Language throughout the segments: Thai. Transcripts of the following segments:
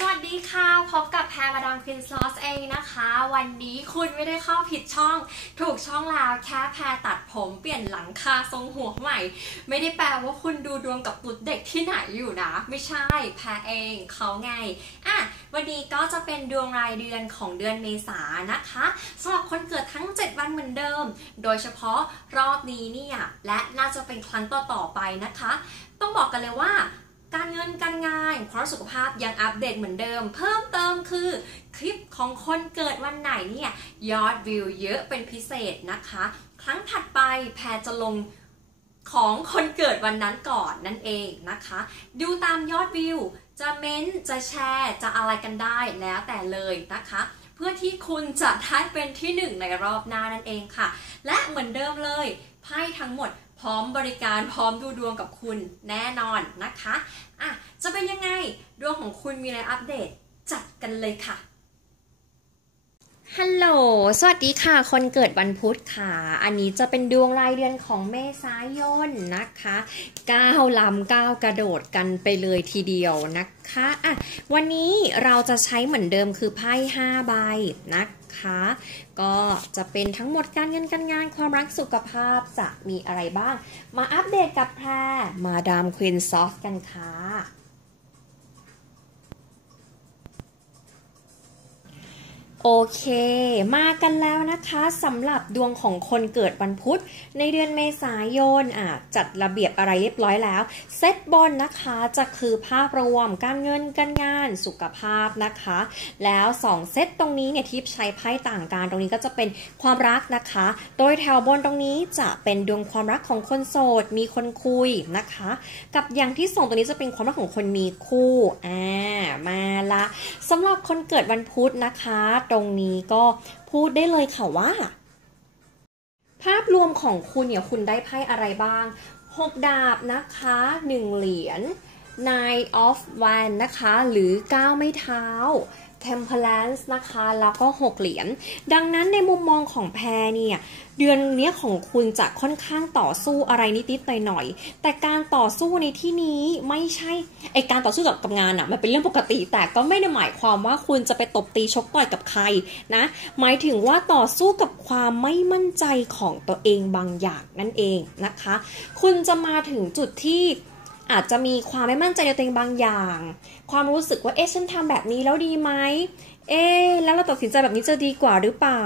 สวัสดีค่ะ พบกับแพรมาดามควินซอสเองนะคะ วันนี้คุณไม่ได้เข้าผิดช่อง ถูกช่องแล้วแค่แพรตัดผมเปลี่ยนหลังคาทรงหัวใหม่ ไม่ได้แปลว่าคุณดูดวงกับตุ๊ดเด็กที่ไหนอยู่นะ ไม่ใช่ แพรเองเขาไง อะ วันนี้ก็จะเป็นดวงรายเดือนของเดือนเมษานะคะสำหรับคนเกิดทั้ง 7 วันเหมือนเดิม โดยเฉพาะรอบนี้เนี่ยและน่าจะเป็นครั้งต่อๆไปนะคะ ต้องบอกกันเลยว่า การเงินการงานเพราะสุขภาพยังอัปเดตเหมือนเดิม เพิ่มเติมคือคลิปของคนเกิดวันไหนเนี่ยยอดวิวเยอะเป็นพิเศษนะคะ ครั้งถัดไปแพรจะลงของคนเกิดวันนั้นก่อนนั่นเองนะคะ ดูตามยอดวิว จะเม้นต์จะแชร์จะอะไรกันได้แล้วแต่เลยนะคะ เพื่อที่คุณจะได้เป็นที่หนึ่งในรอบหน้านั่นเองค่ะ และเหมือนเดิมเลยไพ่ทั้งหมด พร้อมบริการพร้อมดูดวงกับคุณแน่นอนนะคะอะจะเป็นยังไงดวงของคุณมีอะไรอัปเดต จัดกันเลยค่ะ ฮัลโหล สวัสดีค่ะ คนเกิดวันพุธค่ะ อันนี้จะเป็นดวงรายเดือนของเมษายนนะคะก้าวลำก้าวกระโดดกันไปเลยทีเดียวนะคะอะวันนี้เราจะใช้เหมือนเดิมคือไพ่5ใบนะคะก็จะเป็นทั้งหมดการเงินการงานความรักสุขภาพจะมีอะไรบ้าง มาอัปเดตกับแพรมาดามควินซอฟกันค่ะ โอเค มากันแล้วนะคะสำหรับดวงของคนเกิดวันพุธ ในเดือนเมษายนอะจัดระเบียบอะไรเรียบร้อยแล้ว เซตบนนะคะจะคือภาพรวมการเงินการงานสุขภาพนะคะ แล้ว 2 เซตตรงนี้เนี่ยที่ใช้ไพ่ต่างกันตรงนี้ก็จะเป็นความรักนะคะ โดยแถวบนตรงนี้จะเป็นดวงความรักของคนโสด มีคนคุยนะคะ กับอย่างที่สองตัวนี้จะเป็นความรักของคนมีคู่อ่ามาละสำหรับคนเกิดวันพุธนะคะตรงนี้ก็พูดได้เลยค่ะว่า ภาพรวมของคุณเนี่ยคุณได้ไพ่อะไรบ้าง 6 ดาบนะคะ 1 เหรียญ Nine of Wands นะคะ หรือ 9 ไม้เท้า Temperance นะคะ แล้วก็ 6 เหรียญ ดังนั้นในมุมมองของแพรเนี่ย เดือนเนี้ยของคุณจะค่อนข้างต่อสู้อะไรนิดๆหน่อยๆ แต่การต่อสู้ในที่นี้ไม่ใช่ไอการต่อสู้กับกับงานอะมันเป็นเรื่องปกติ แต่ก็ไม่ได้หมายความว่าคุณจะไปตบตีชกต่อยกับใครนะ หมายถึงว่าต่อสู้กับความไม่มั่นใจของตัวเองบางอย่างนั่นเองนะคะ คุณจะมาถึงจุดที่ อาจจะมีความไม่มั่นใจในตัวเองบางอย่าง ความรู้สึกว่าเอ๊ะฉันทำแบบนี้แล้วดีไหมเอ๊ะแล้วเราตัดสินใจแบบนี้จะดีกว่าหรือเปล่า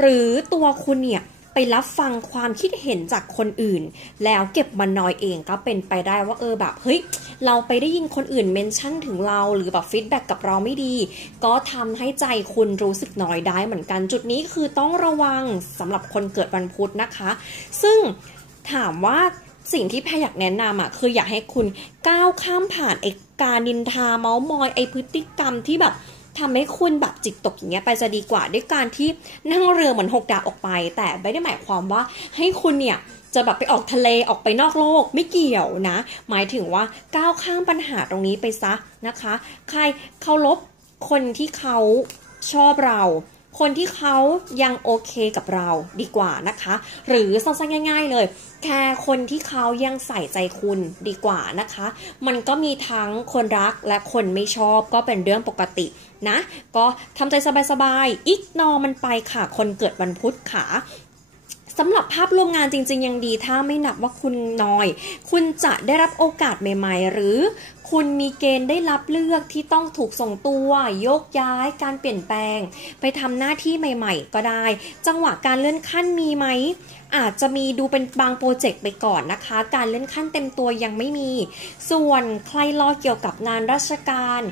หรือตัวคุณเนี่ยไปรับฟังความคิดเห็นจากคนอื่น แล้วเก็บมันน้อยเองก็เป็นไปได้ว่าเออแบบเฮ้ยเราไปได้ยินคนอื่นเมนชั่นถึงเราหรือแบบฟีดแบ็กกับเราไม่ดี ก็ทำให้ใจคุณรู้สึกน้อยได้เหมือนกันจุดนี้คือต้องระวังสำหรับคนเกิดวันพุธนะคะ ซึ่งถามว่า สิ่งที่แพรอยากแนะนำอะคืออยากให้คุณก้าวข้ามผ่านไอ้การนินทาเมาส์มอยไอ้พฤติกรรมที่แบบทำให้คุณแบบจิตตกอย่างเงี้ยไปจะดีกว่าด้วยการที่นั่งเรือเหมือนหกดาวออกไป แต่ไม่ได้หมายความว่าให้คุณเนี่ยจะแบบไปออกทะเลออกไปนอกโลกไม่เกี่ยวนะ หมายถึงว่าก้าวข้ามปัญหาตรงนี้ไปซะนะคะ ใครเคารพคนที่เขาชอบเรา คนที่เขายังโอเคกับเราดีกว่านะคะ หรือสั้นๆง่าย ๆ เลย แค่คนที่เขายังใส่ใจคุณดีกว่านะคะ มันก็มีทั้งคนรักและคนไม่ชอบก็เป็นเรื่องปกตินะ ก็ทำใจสบายๆ อิกนอมันไปค่ะ คนเกิดวันพุธค่ะ สำหรับภาพรวมงานจริง ๆ ยังดี ถ้าไม่นับว่าคุณน้อย คุณจะได้รับโอกาสใหม่ ๆ หรือคุณมีเกณฑ์ได้รับเลือกที่ต้องถูกส่งตัว ยกย้ายการเปลี่ยนแปลง ไปทำหน้าที่ใหม่ ๆ ก็ได้ จังหวะการเลื่อนขั้นมีไหม อาจจะมีดูเป็นบางโปรเจกต์ไปก่อนนะคะ การเลื่อนขั้นเต็มตัวยังไม่มี ส่วนใครรอเกี่ยวกับงานราชการ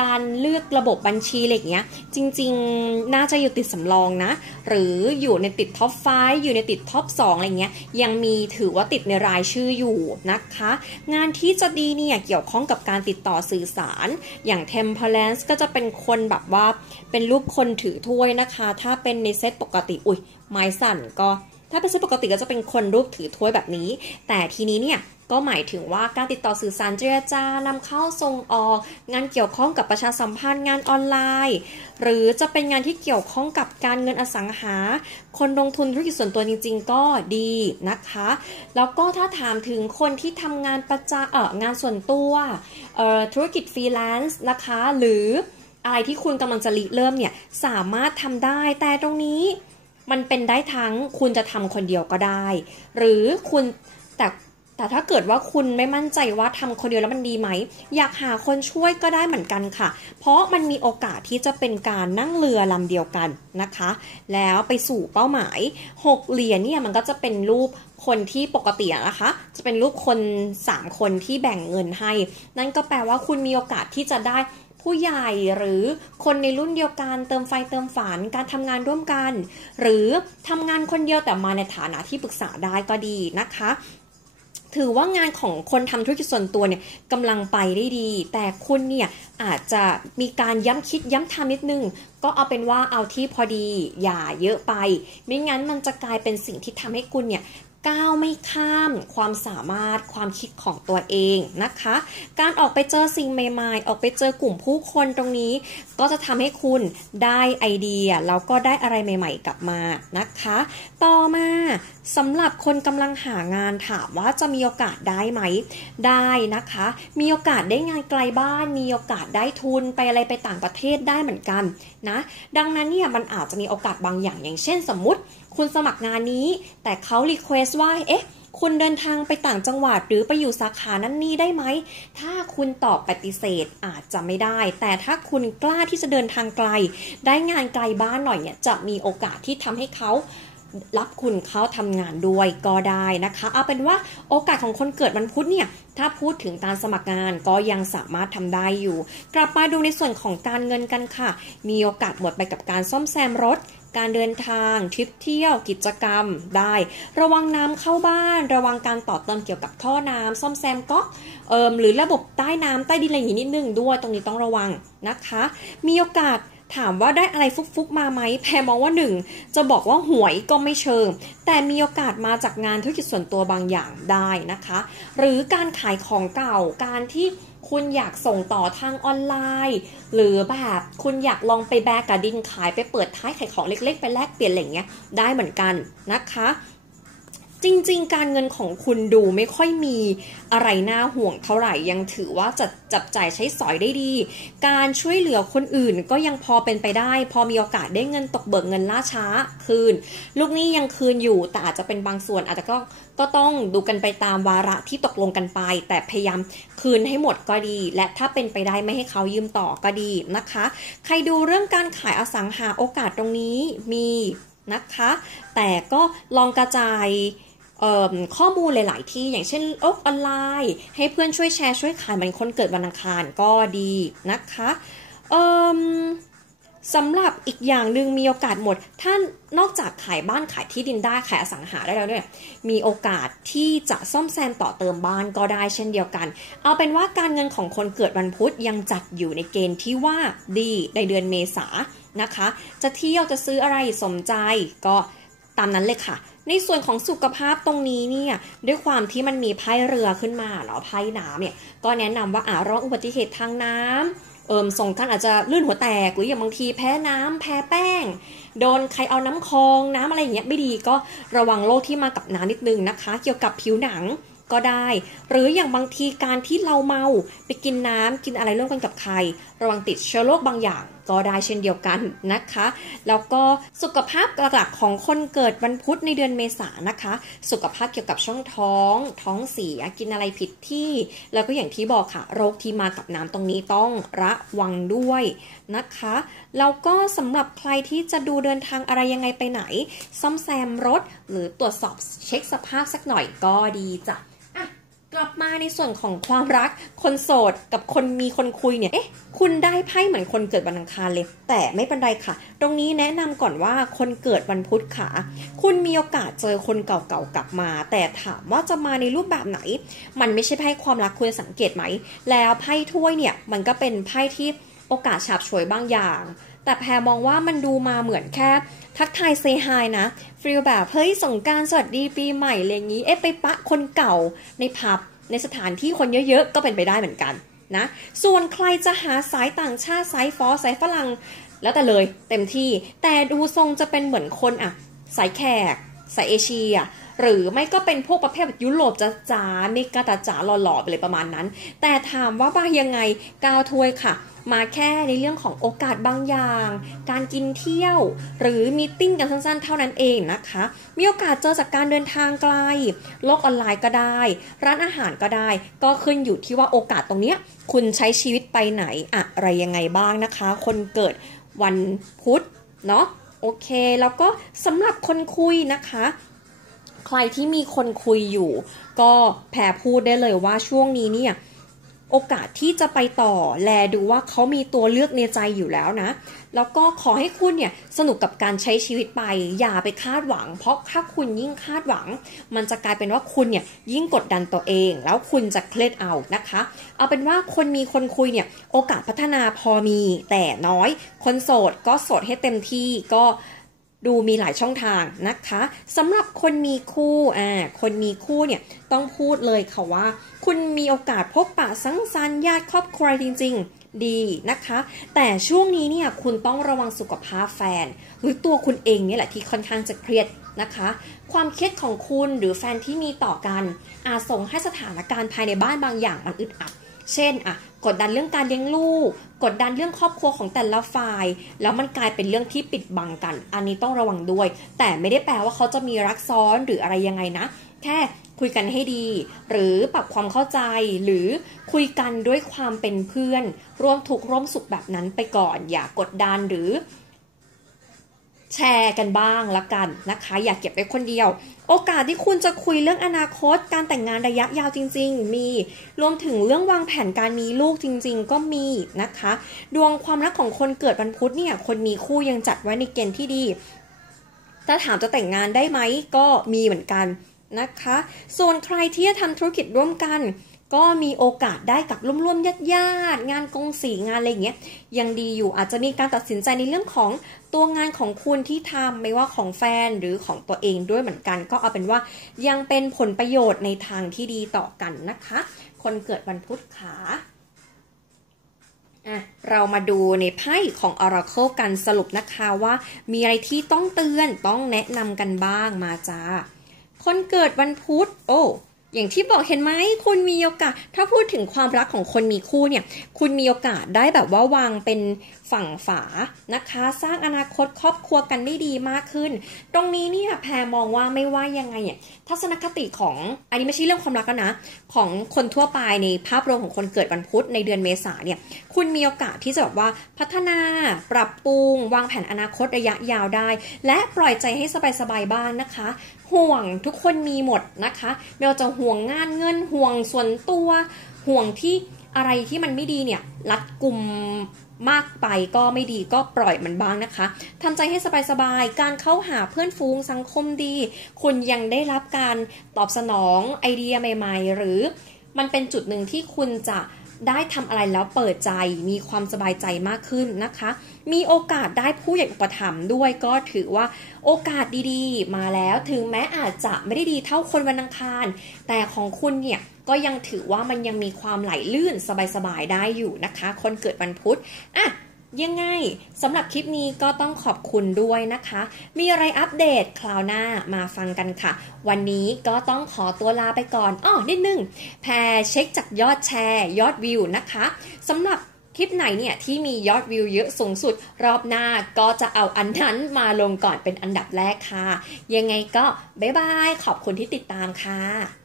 การเลือกระบบบัญชีอะไรเงี้ย จริงๆ น่าจะอยู่ติดสำรองนะ หรืออยู่ในติดท็อปไฟอยู่ในติดท็อป2อะไรเงี้ย ยังมีถือว่าติดในรายชื่ออยู่นะคะ งานที่จะดีเนี่ยเกี่ยวข้องกับการติดต่อสื่อสาร อย่าง Temperance ก็จะเป็นคนแบบว่าเป็นรูปคนถือถ้วยนะคะ ถ้าเป็นในเซตปกติ อุ้ยไม้สั่นก็ ถ้าเป็นเซตปกติก็จะเป็นคนรูปถือถ้วยแบบนี้ แต่ทีนี้เนี่ยก็หมายถึงว่าการติดต่อสื่อสารเจรจานำเข้าส่งออก งานเกี่ยวข้องกับประชาสัมพันธ์งานออนไลน์ หรือจะเป็นงานที่เกี่ยวข้องกับการเงินอสังหา คนลงทุนธุรกิจส่วนตัวจริง ๆ ก็ดีนะคะ แล้วก็ถ้าถามถึงคนที่ทำงานประจำเอองานส่วนตัวธุรกิจฟรีแลนซ์นะคะ หรืออะไรที่คุณกำลังจะริเริ่มเนี่ยสามารถทำได้แต่ตรงนี้ มันเป็นได้ทั้งคุณจะทำคนเดียวก็ได้ หรือคุณแต่แต่ถ้าเกิดว่าคุณไม่มั่นใจว่าทำคนเดียวแล้วมันดีไหม อยากหาคนช่วยก็ได้เหมือนกันค่ะ เพราะมันมีโอกาสที่จะเป็นการนั่งเรือลำเดียวกันนะคะ แล้วไปสู่เป้าหมาย 6 เหรียญเนี่ยมันก็จะเป็นรูปคนที่ปกตินะคะ จะเป็นรูปคน 3 คนที่แบ่งเงินให้ นั่นก็แปลว่าคุณมีโอกาสที่จะได้ ผู้ใหญ่หรือคนในรุ่นเดียวกันเติมไฟเติมฝันการทำงานร่วมกัน หรือทำงานคนเดียวแต่มาในฐานะที่ปรึกษาได้ก็ดีนะคะถือว่างานของคนทำธุรกิจส่วนตัวเนี่ยกำลังไปได้ดี แต่คุณเนี่ยอาจจะมีการย้ำคิดย้ำทำนิดนึง ก็เอาเป็นว่าเอาที่พอดีอย่าเยอะไป ไม่งั้นมันจะกลายเป็นสิ่งที่ทำให้คุณเนี่ย ก้าวไม่ข้ามความสามารถความคิดของตัวเองนะคะ การออกไปเจอสิ่งใหม่ๆ ออกไปเจอกลุ่มผู้คนตรงนี้ ก็จะทำให้คุณได้ไอเดียแล้วก็ได้อะไรใหม่ ๆ กลับมานะคะ ต่อมาสำหรับคนกำลังหางานถามว่าจะมีโอกาสได้ไหม ได้นะคะ มีโอกาสได้งานไกลบ้าน มีโอกาสได้ทุนไปอะไรไปต่างประเทศได้เหมือนกันนะ ดังนั้นเนี่ยมันอาจจะมีโอกาสบางอย่างอย่างเช่นสมมติ คุณสมัครงานนี้ แต่เขารีเควสว่า เอ๊ะ คุณเดินทางไปต่างจังหวัดหรือไปอยู่สาขานั้นนี้ได้ไหม ถ้าคุณตอบปฏิเสธอาจจะไม่ได้ แต่ถ้าคุณกล้าที่จะเดินทางไกล ได้งานไกลบ้านหน่อยเนี่ย จะมีโอกาสที่ทำให้เขารับคุณเขาทำงานด้วยก็ได้นะคะ เอาเป็นว่าโอกาสของคนเกิดวันพุธเนี่ย ถ้าพูดถึงการสมัครงานก็ยังสามารถทำได้อยู่ กลับมาดูในส่วนของการเงินกันค่ะ มีโอกาสหมดไปกับการซ่อมแซมรถ การเดินทางทริปเที่ยวกิจกรรมได้ ระวังน้ำเข้าบ้าน ระวังการต่อเติมเกี่ยวกับท่อน้ำซ่อมแซมก็เอิมหรือระบบใต้น้ำใต้ดินอะไรอย่างนี้นิดนึงด้วยตรงนี้ต้องระวังนะคะ มีโอกาสถามว่าได้อะไรฟุกๆมาไหมแพรมองว่าหนึ่งจะบอกว่าหวยก็ไม่เชิง แต่มีโอกาสมาจากงานธุรกิจส่วนตัวบางอย่างได้นะคะ หรือการขายของเก่าการที่ คุณอยากส่งต่อทางออนไลน์ หรือแบบคุณอยากลองไปแบกกระดินขายไปเปิดท้ายขายของเล็ก ๆ ไปแลกเปลี่ยนอะไรเงี้ยได้เหมือนกันนะคะ จริง ๆ การเงินของคุณดูไม่ค่อยมีอะไรน่าห่วงเท่าไหร่ยังถือว่าจะจับจ่ายใช้สอยได้ดี การช่วยเหลือคนอื่นก็ยังพอเป็นไปได้ พอมีโอกาสได้เงินตกเบิกเงินล่าช้าคืน ลูกนี้ยังคืนอยู่แต่อาจจะเป็นบางส่วนอาจจะก็ก็ต้องดูกันไปตามวาระที่ตกลงกันไป แต่พยายามคืนให้หมดก็ดี และถ้าเป็นไปได้ไม่ให้เขายืมต่อก็ดีนะคะ ใครดูเรื่องการขายอสังหาโอกาสตรงนี้มีนะคะ แต่ก็ลองกระจาย ข้อมูลหลาย ๆ ที่อย่างเช่นโอกออนไลน์ ให้เพื่อนช่วยแชร์ช่วยขายมือนคนเกิดวันอังคารก็ดีนะคะสำหรับอีกอย่างหนึ่งมีโอกาสหมด ท่านนอกจากขายบ้านขายที่ดินได้ขายอสังหาได้แล้วเนี่ยมีโอกาสที่จะซ่อมแซมต่อเติมบ้านก็ได้เช่นเดียวกัน เอาเป็นว่าการเงินของคนเกิดวันพุธยังจัดอยู่ในเกณฑ์ที่ว่าดีในเดือนเมษานะคะ จะเที่ยวจะซื้ออะไรสมใจก็ตามนั้นเลยค่ะ ในส่วนของสุขภาพตรงนี้เนี่ยด้วยความที่มันมีไพ่เรือขึ้นมาเนาะไพ่น้ำเนี่ยก็แนะนำว่าอ่าร้องอุบัติเหตุทางน้ำเอิมส่งกันอาจจะลื่นหัวแตกหรืออย่างบางทีแพ้น้ำแพ้แป้ง โดนใครเอาน้ำคลองน้ำอะไรอย่างเงี้ยไม่ดีก็ระวังโรคที่มากับน้ำนิดนึงนะคะ เกี่ยวกับผิวหนังก็ได้ หรืออย่างบางทีการที่เราเมาไปกินน้ำกินอะไรร่วมกันกับใคร ระวังติดเชื้อโรคบางอย่าง ก็ได้เช่นเดียวกันนะคะ แล้วก็สุขภาพหลักๆของคนเกิดวันพุธในเดือนเมษานะคะ สุขภาพเกี่ยวกับช่องท้อง ท้องเสียกินอะไรผิดที่ แล้วก็อย่างที่บอกค่ะ โรคที่มากับน้ำตรงนี้ต้องระวังด้วยนะคะ แล้วก็สำหรับใครที่จะดูเดินทางอะไรยังไงไปไหน ซ่อมแซมรถ หรือตรวจสอบเช็คสภาพสักหน่อยก็ดีจ้ะ มาในส่วนของความรักคนโสดกับคนมีคนคุยเนี่ย เอ๊ะ คุณได้ไพ่เหมือนคนเกิดวันอังคารเลย แต่ไม่เป็นไรค่ะ ตรงนี้แนะนำก่อนว่าคนเกิดวันพุธค่ะ คุณมีโอกาสเจอคนเก่าๆกลับมา แต่ถามว่าจะมาในรูปแบบไหน มันไม่ใช่ไพ่ความรักคุณสังเกตไหม แล้วไพ่ถ้วยเนี่ย มันก็เป็นไพ่ที่โอกาสฉาบฉวยบางอย่าง แต่แพรมองว่ามันดูมาเหมือนแค่ทักทายเซฮายนะฟิลแบบเฮ้ยสงการสวัสดีปีใหม่อะไรอย่างนี้ เอ๊ะไปปะคนเก่าในผับ ในสถานที่คนเยอะๆ ก็เป็นไปได้เหมือนกันนะ ส่วนใครจะหาสายต่างชาติสายฟอสายฝรั่ง แล้วแต่เลยเต็มที่ แต่ดูทรงจะเป็นเหมือนคนอะสายแขก สายเอเชีย หรือไม่ก็เป็นพวกประเภทยุโรปจ๋าเมกาตาจ๋าหล่อๆไปเลยประมาณนั้น แต่ถามว่าบ้ายังไงกาวทวยค่ะ มาแค่ในเรื่องของโอกาสบางอย่าง การกินเที่ยว หรือมีติ้งกันสั้นๆ เท่านั้นเองนะคะ มีโอกาสเจอจากการเดินทางไกล โลกออนไลน์ก็ได้ ร้านอาหารก็ได้ ก็ขึ้นอยู่ที่ว่าโอกาสตรงเนี้ยคุณใช้ชีวิตไปไหนอะไรยังไงบ้างนะคะ คนเกิดวันพุธเนาะโอเค แล้วก็สำหรับคนคุยนะคะ ใครที่มีคนคุยอยู่ ก็แพรพูดได้เลยว่าช่วงนี้เนี่ย โอกาสที่จะไปต่อแลดูว่าเขามีตัวเลือกในใจอยู่แล้วนะ แล้วก็ขอให้คุณเนี่ยสนุกกับการใช้ชีวิตไป อย่าไปคาดหวัง เพราะถ้าคุณยิ่งคาดหวัง มันจะกลายเป็นว่าคุณเนี่ยยิ่งกดดันตัวเอง แล้วคุณจะเครียดเอานะคะ เอาเป็นว่าคนมีคนคุยเนี่ยโอกาสพัฒนาพอมีแต่น้อย คนโสดก็โสดให้เต็มที่ก็ ดูมีหลายช่องทางนะคะสำหรับคนมีคู่อ่าคนมีคู่เนี่ยต้องพูดเลยค่ะว่า คุณมีโอกาสพบปะสังสรรค์ญาติครอบครัวจริง ๆ ดีนะคะ แต่ช่วงนี้เนี่ยคุณต้องระวังสุขภาพแฟน หรือตัวคุณเองเนี่ยแหละที่ค่อนข้างจะเครียดนะคะ ความเครียดของคุณหรือแฟนที่มีต่อกัน อาจส่งให้สถานการณ์ภายในบ้านบางอย่างมันอึดอัด เช่นอะ กดดันเรื่องการเลี้ยงลูก กดดันเรื่องครอบครัวของแต่ละฝ่าย แล้วมันกลายเป็นเรื่องที่ปิดบังกัน อันนี้ต้องระวังด้วย แต่ไม่ได้แปลว่าเขาจะมีรักซ้อนหรืออะไรยังไงนะ แค่คุยกันให้ดี หรือปรับความเข้าใจ หรือคุยกันด้วยความเป็นเพื่อน ร่วมทุกข์ร่วมสุขแบบนั้นไปก่อน อย่ากดดันหรือ แชร์กันบ้างละกันนะคะ อย่าเก็บไว้คนเดียว โอกาสที่คุณจะคุยเรื่องอนาคต การแต่งงานระยะยาวจริง ๆ มี รวมถึงเรื่องวางแผนการมีลูกจริง ๆ ก็มีนะคะ ดวงความรักของคนเกิดวันพุธเนี่ยคนมีคู่ยังจัดไว้ในเกณฑ์ที่ดีถ้าถามจะแต่งงานได้ไหมก็มีเหมือนกันนะคะ ส่วนใครที่จะทำธุรกิจร่วมกัน ก็มีโอกาสได้กับร่วมๆญาติๆงานกงสีงานอะไรเงี้ยยังดีอยู่อาจจะมีการตัดสินใจในเรื่องของตัวงานของคุณที่ทำไม่ว่าของแฟนหรือของตัวเองด้วยเหมือนกัน ก็เอาเป็นว่ายังเป็นผลประโยชน์ในทางที่ดีต่อกันนะคะ คนเกิดวันพุธขาอะเรามาดูในไพ่ของ Oracle กันสรุปนะคะว่ามีอะไรที่ต้องเตือนต้องแนะนำกันบ้างมาจ้าคนเกิดวันพุธโอ้ อย่างที่บอกเห็นไหมคุณมีโอกาส ถ้าพูดถึงความรักของคนมีคู่เนี่ย คุณมีโอกาสได้แบบว่าวางเป็น ฝั่งฝานะคะ สร้างอนาคตครอบครัวกันได้ดีมากขึ้น ตรงนี้เนี่ยแพรมองว่าไม่ว่ายังไงเนี่ยทัศนคติของอันนี้ไม่ใช่เรื่องความรักนะ ของคนทั่วไปในภาพรวมของคนเกิดวันพุธในเดือนเมษาเนี่ยคุณมีโอกาสที่จะแบบว่าพัฒนาปรับปรุง วางแผนอนาคตระยะยาวได้ และปล่อยใจให้สบายๆบ้างนะคะ ห่วงทุกคนมีหมดนะคะไม่ว่าจะห่วงงานเงินห่วงส่วนตัวห่วงที่อะไรที่มันไม่ดีเนี่ยรัดกลุ่ม มากไปก็ไม่ดีก็ปล่อยมันบ้างนะคะทำใจให้สบายๆ การเข้าหาเพื่อนฟูงสังคมดี คุณยังได้รับการตอบสนองไอเดียใหม่ๆ หรือมันเป็นจุดหนึ่งที่คุณจะได้ทำอะไรแล้วเปิดใจมีความสบายใจมากขึ้นนะคะ มีโอกาสได้ผู้ใหญ่อุปถัมภ์ด้วยก็ถือว่าโอกาสดีๆ มาแล้วถึงแม้อาจจะไม่ได้ดีเท่าคนวันอังคาร แต่ของคุณเนี่ย ก็ยังถือว่ามันยังมีความไหลลื่นสบายๆได้อยู่นะคะ คนเกิดวันพุธอะยังไงสำหรับคลิปนี้ก็ต้องขอบคุณด้วยนะคะ มีอะไรอัปเดตคราวหน้ามาฟังกันค่ะ วันนี้ก็ต้องขอตัวลาไปก่อนอ้อนิดนึงแพรเช็คจากยอดแชร์ ยอดวิวนะคะสำหรับคลิปไหนเนี่ยที่มียอดวิวเยอะสูงสุด รอบหน้าก็จะเอาอันนั้นมาลงก่อนเป็นอันดับแรกค่ะ ยังไงก็บ๊ายบาย ขอบคุณที่ติดตามค่ะ